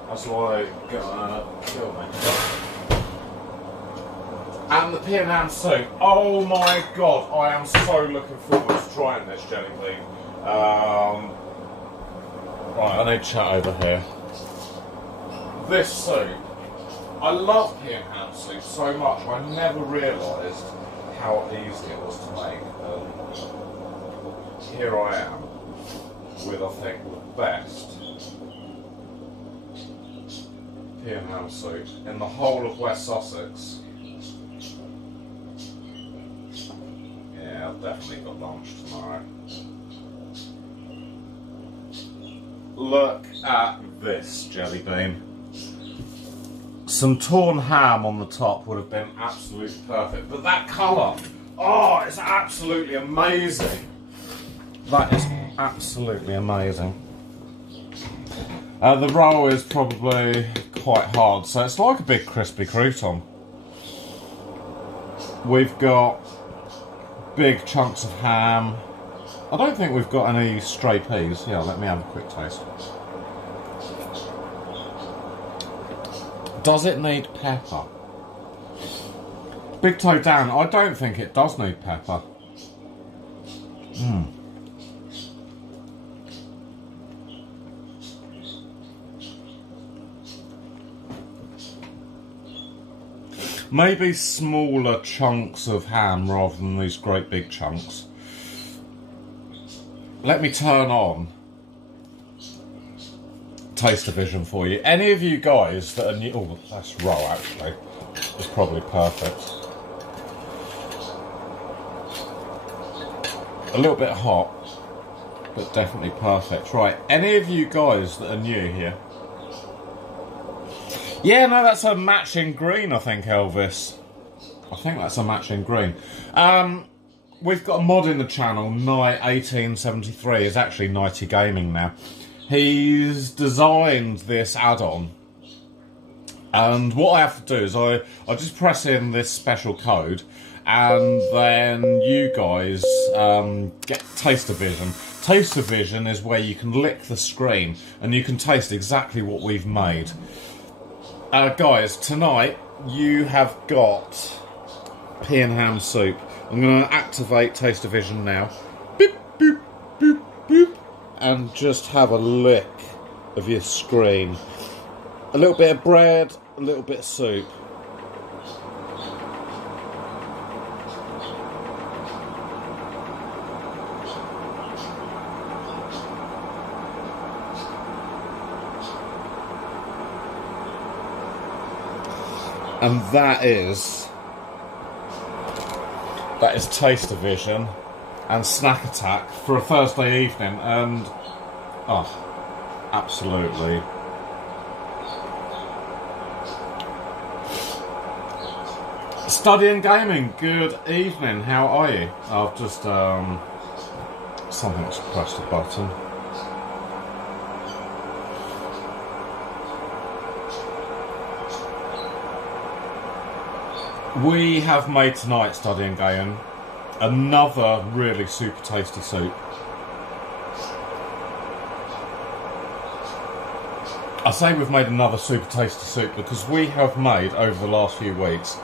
That's like gonna kill me. And the pea and ham soup. Oh my god, I am so looking forward to trying this jelly bean. Right, I need to chat over here. This soup, I love pea and ham soup so much, I never realised how easy it was to make. Here I am with, I think, the best pea and ham soup in the whole of West Sussex. Yeah, I've definitely got lunch tomorrow. Look at this jelly bean. Some torn ham on the top would have been absolutely perfect, but that colour, oh, it's absolutely amazing. That is absolutely amazing. The roll is probably quite hard, so it's like a big crispy crouton. We've got big chunks of ham. I don't think we've got any stray peas. Yeah, let me have a quick taste. Does it need pepper? Big Toe Dan, I don't think it does need pepper. Maybe smaller chunks of ham rather than these great big chunks. Let me turn on Taste-O-Vision for you. Any of you guys that are new... Oh, that's raw actually. It's probably perfect. A little bit hot, but definitely perfect. Right, any of you guys that are new here? Yeah, no, that's a matching green, I think, Elvis. I think that's a matching green. We've got a mod in the channel, Night1873, is actually Nighty Gaming now. He's designed this add-on. And what I have to do is I just press in this special code, and then you guys get Taste-O-Vision. Taste-O-Vision is where you can lick the screen, and you can taste exactly what we've made. Guys, tonight you have got pea and ham soup. I'm going to activate Taste-O-Vision now. Boop, boop, boop, boop. And just have a lick of your screen. A little bit of bread, a little bit of soup. And that is Taste-O-Vision and Snack Attack for a Thursday evening, and oh, absolutely Studying Gaming, good evening, how are you? I've just something's pressed a button. We have made tonight, Studying Gaming, another really super tasty soup. I say we've made another super tasty soup because we have made, over the last few weeks,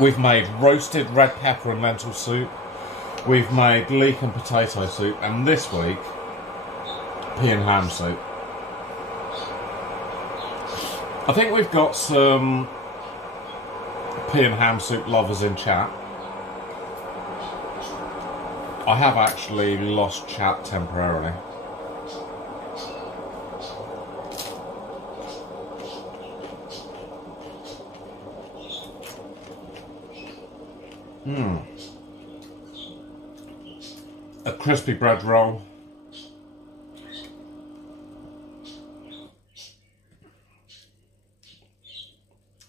we've made roasted red pepper and lentil soup, we've made leek and potato soup, and this week, pea and ham soup. I think we've got some pea and ham soup lovers in chat. I have actually lost chat temporarily. A crispy bread roll.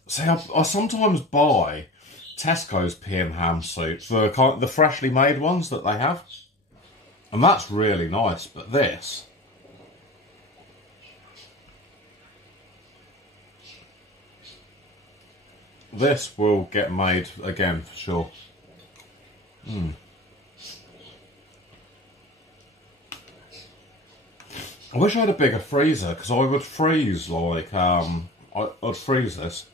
See, I sometimes buy Tesco's pea and ham soup, the freshly made ones that they have, and that's really nice. But this, will get made again for sure. I wish I had a bigger freezer, because I would freeze like I'd freeze this.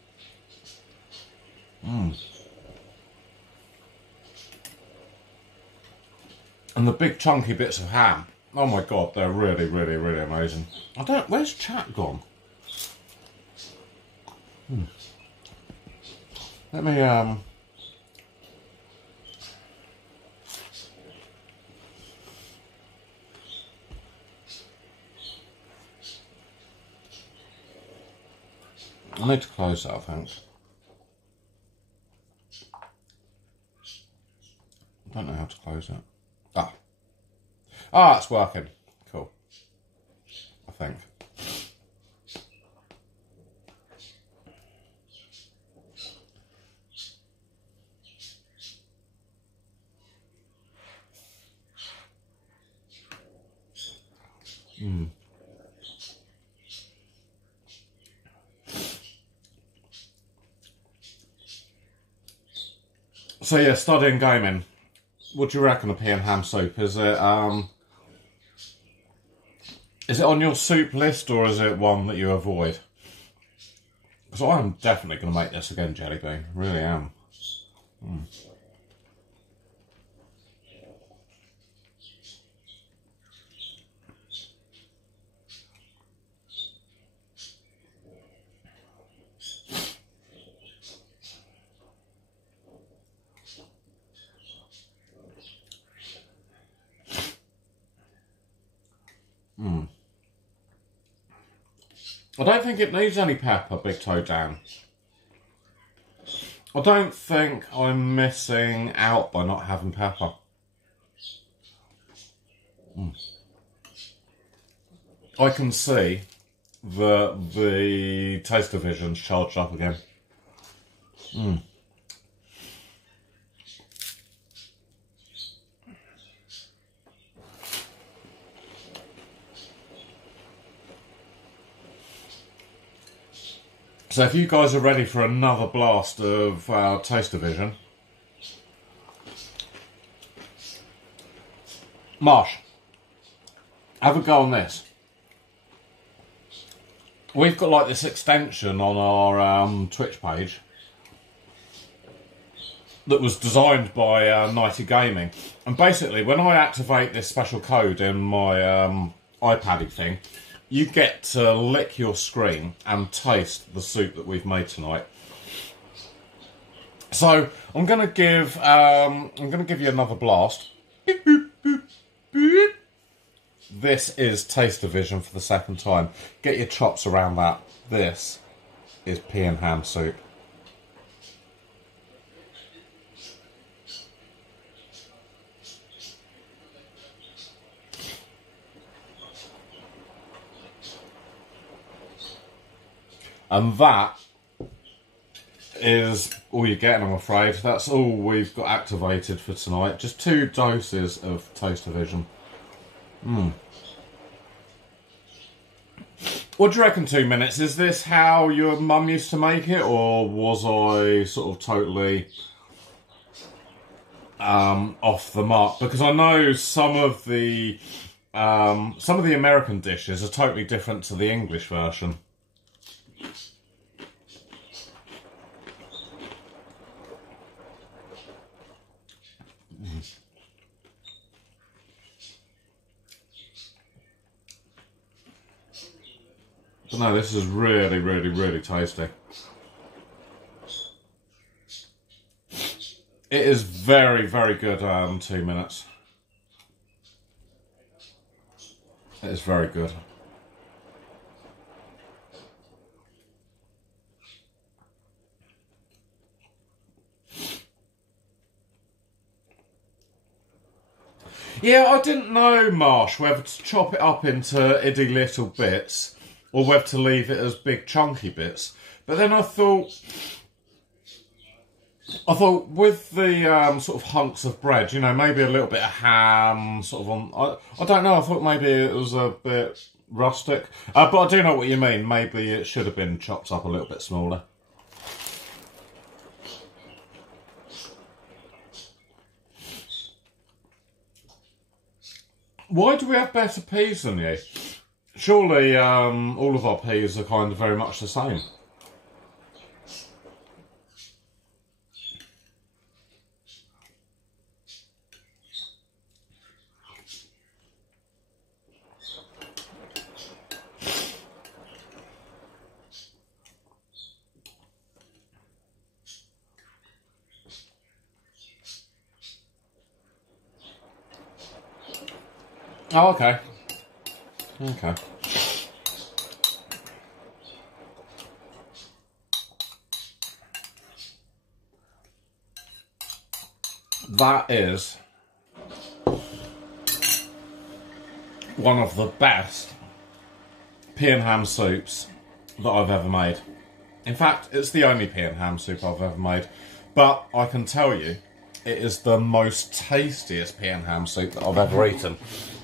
And the big chunky bits of ham, oh my god, they're really, really, really amazing. Where's chat gone? Let me I need to close that, I think. I don't know how to close it. Ah, it's working. Cool. I think. So yeah, Studying Gaming. What do you reckon of pea and ham soup? Is it on your soup list, or is it one that you avoid? So I'm definitely going to make this again, Jelly Bean. Really am. I don't think it needs any pepper, Big Toe Dan. I don't think I'm missing out by not having pepper. I can see that the taste division's charged up again. So if you guys are ready for another blast of Taste Division, Marsh, have a go on this. We've got like this extension on our Twitch page that was designed by Nighty Gaming, and basically when I activate this special code in my iPad thing, you get to lick your screen and taste the soup that we've made tonight. So I'm going to give you another blast. Boop, boop, boop, boop. This is Taste Division for the second time. Get your chops around that. This is pea and ham soup. And that is all you're getting, I'm afraid. That's all we've got activated for tonight. Just 2 doses of Taste Division. What do you reckon, 2 minutes? Is this how your mum used to make it, or was I sort of totally off the mark? Because I know some of the American dishes are totally different to the English version. But no, this is really, really, really tasty. It is very, very good 2 minutes. It is very good. Yeah, I didn't know, Marsh, whether to chop it up into itty little bits or whether to leave it as big chunky bits. But then I thought with the sort of hunks of bread, you know, maybe a little bit of ham, sort of on. I don't know. I thought maybe it was a bit rustic, but I do know what you mean. Maybe it should have been chopped up a little bit smaller. Why do we have better peas than you? Surely all of our peas are kind of very much the same. Oh, okay. Okay. That is one of the best pea and ham soups that I've ever made. In fact, it's the only pea and ham soup I've ever made. But I can tell you, it is the most tastiest pea and ham soup that I've ever eaten.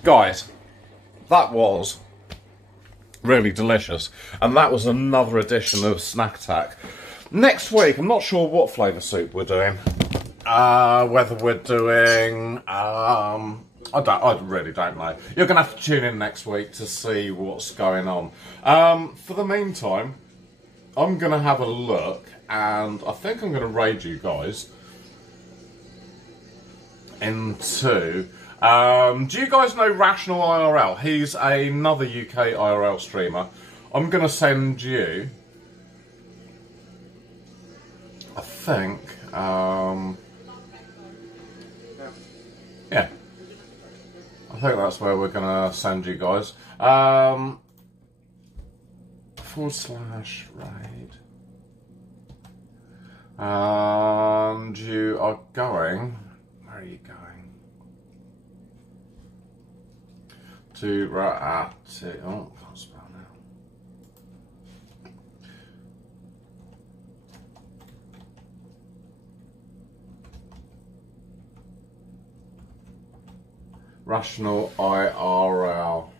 Guys, that was really delicious. And that was another edition of Snack Attack. Next week, I'm not sure what flavour soup we're doing. Whether we're doing... I really don't know. You're going to have to tune in next week to see what's going on. For the meantime, I'm going to have a look, and I think I'm going to raid you guys into... do you guys know Rational IRL? He's another UK IRL streamer. I'm going to send you... I think... yeah. I think that's where we're going to send you guys. /raid. And you are going... Where are you going? To... oh, can't spell now. Rational IRL.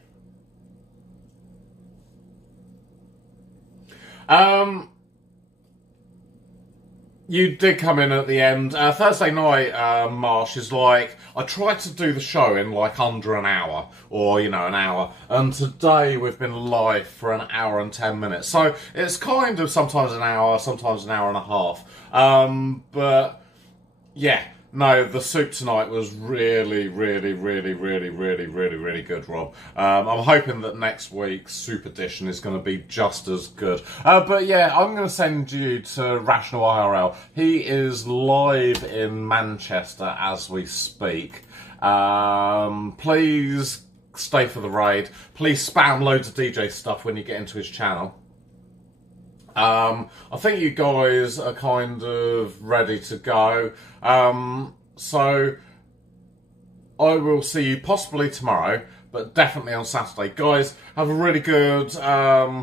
You did come in at the end. Thursday night, Marsh is like, I tried to do the show in like under an hour, or, you know, an hour. And today we've been live for an hour and 10 minutes. So it's kind of sometimes an hour, sometimes an hour and a half. But yeah, no, the soup tonight was really, really, really, really, really, really, really good, Rob. I'm hoping that next week's soup edition is going to be just as good. But yeah, I'm going to send you to Rational IRL. He is live in Manchester as we speak. Please stay for the raid. Please spam loads of DJ stuff when you get into his channel. I think you guys are kind of ready to go. So I will see you possibly tomorrow, but definitely on Saturday. Guys, have a really good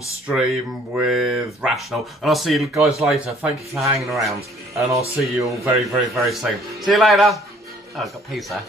stream with Rational, and I'll see you guys later. Thank you for hanging around, and I'll see you all very, very, very soon. See you later. Oh, I've got pizza.